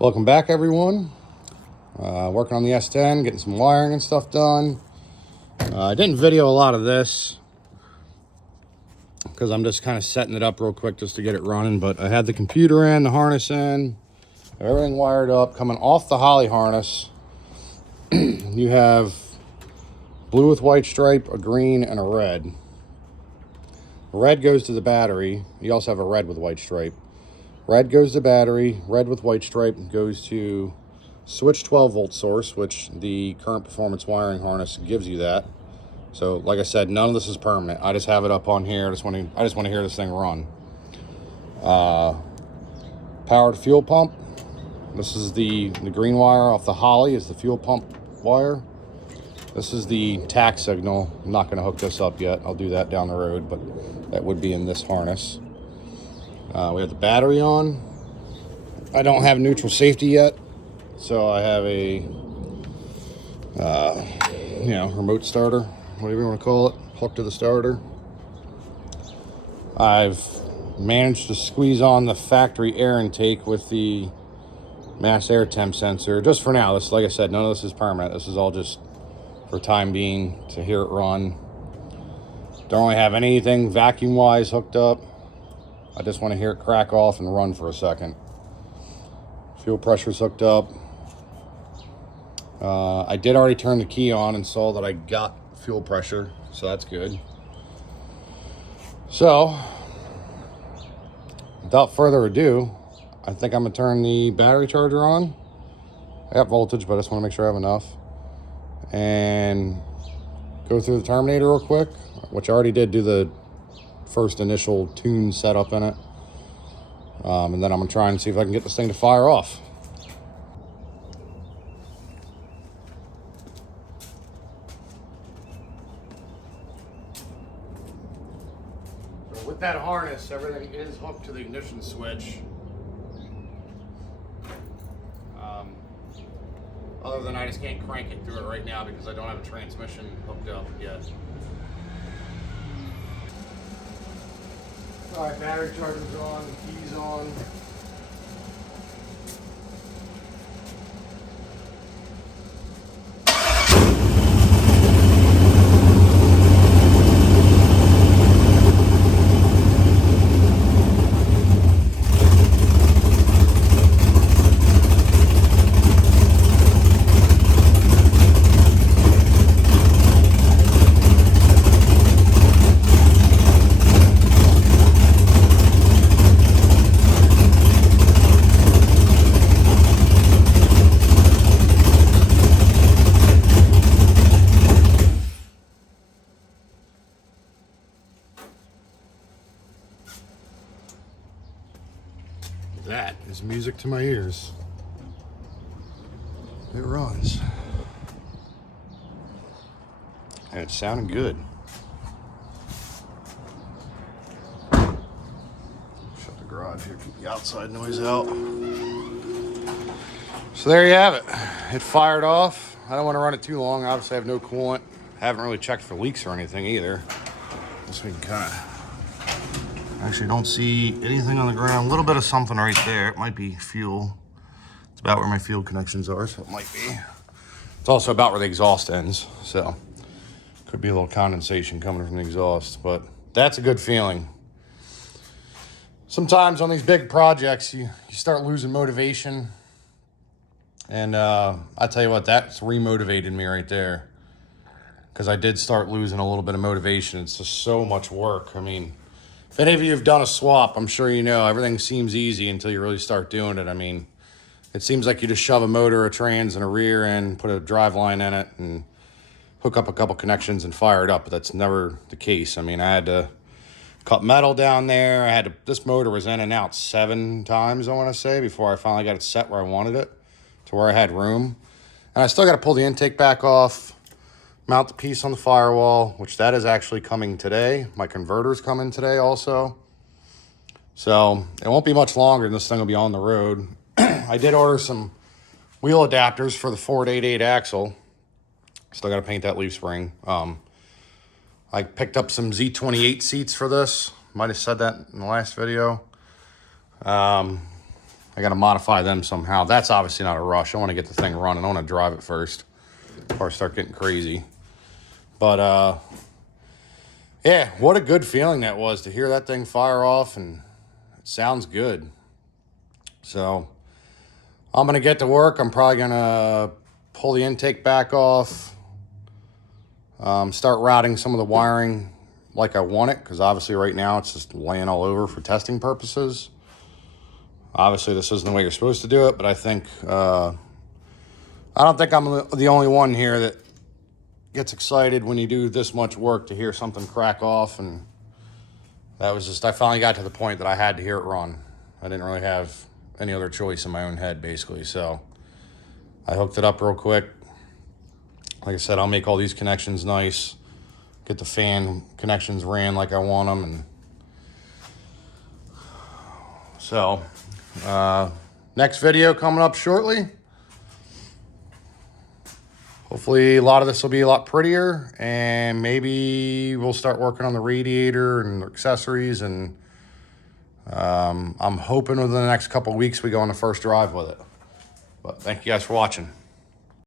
Welcome back, everyone. Working on the S-10, getting some wiring and stuff done. I didn't video a lot of this because I'm just kind of setting it up real quick just to get it running, but I had the computer in, the harness in, everything wired up. Coming off the Holley harness, you have blue with white stripe, a green, and a red. Red goes to the battery. You also have a red with white stripe. Red goes to battery, red with white stripe goes to switch 12-volt source, which the current performance wiring harness gives you that. So like I said, none of this is permanent. I just have it up on here. I just want to hear this thing run. Powered fuel pump. This is the green wire off the Holley is the fuel pump wire. This is the tack signal. I'm not going to hook this up yet. I'll do that down the road, but that would be in this harness. We have the battery on. I don't have neutral safety yet, so I have a remote starter, whatever you want to call it, hooked to the starter. I've managed to squeeze on the factory air intake with the mass air temp sensor, just for now. This, like I said, none of this is permanent. This is all just for time being to hear it run. Don't really have anything vacuum wise hooked up. I just want to hear it crack off and run for a second. Fuel pressure's hooked up. I did already turn the key on and saw that I got fuel pressure, so that's good. So, without further ado, I think I'm gonna turn the battery charger on. I got voltage, but I just want to make sure I have enough. And go through the Terminator real quick, which I already did do the first initial tune setup in it. And then I'm gonna try and see if I can get this thing to fire off. So with that harness, everything is hooked to the ignition switch. Other than I just can't crank it through it right now because I don't have a transmission hooked up yet. All right, battery charger's on, keys on. That is music to my ears. It runs. And it's sounding good. Shut the garage here, keep the outside noise out. So there you have it. It fired off. I don't want to run it too long. Obviously I have no coolant. Haven't really checked for leaks or anything either. Just we can kind of actually don't see anything on the ground. A little bit of something right there. It might be fuel. It's about where my fuel connections are, so it might be. It's also about where the exhaust ends, so could be a little condensation coming from the exhaust, but that's a good feeling. Sometimes on these big projects, you start losing motivation, and I tell you what, that's remotivated me right there, because I did start losing a little bit of motivation. It's just so much work. I mean, if any of you have done a swap, I'm sure you know everything seems easy until you really start doing it. I mean, it seems like you just shove a motor, a trans, and a rear end, put a drive line in it, and hook up a couple connections and fire it up, but that's never the case. I mean, I had to cut metal down there. This motor was in and out 7 times, I want to say, before I finally got it set where I wanted it, to where I had room. And I still got to pull the intake back off, mount the piece on the firewall, which that is actually coming today. My converter's coming today also. So it won't be much longer and this thing will be on the road. I did order some wheel adapters for the Ford 88 axle. Still got to paint that leaf spring. I picked up some Z28 seats for this. Might have said that in the last video. I got to modify them somehow. That's obviously not a rush. I want to get the thing running. I want to drive it first before I start getting crazy. But, yeah, what a good feeling that was to hear that thing fire off, and it sounds good. So I'm going to get to work. I'm probably going to pull the intake back off, start routing some of the wiring like I want it, because obviously right now it's just laying all over for testing purposes. Obviously this isn't the way you're supposed to do it, but I think, I don't think I'm the only one here that gets excited when you do this much work to hear something crack off. And that was just, I finally got to the point that I had to hear it run. I didn't really have any other choice in my own head, basically. So I hooked it up real quick. Like I said, I'll make all these connections nice, get the fan connections ran like I want them. And so, next video coming up shortly. Hopefully a lot of this will be a lot prettier, and maybe we'll start working on the radiator and accessories. And I'm hoping within the next couple of weeks we go on the first drive with it. But thank you guys for watching.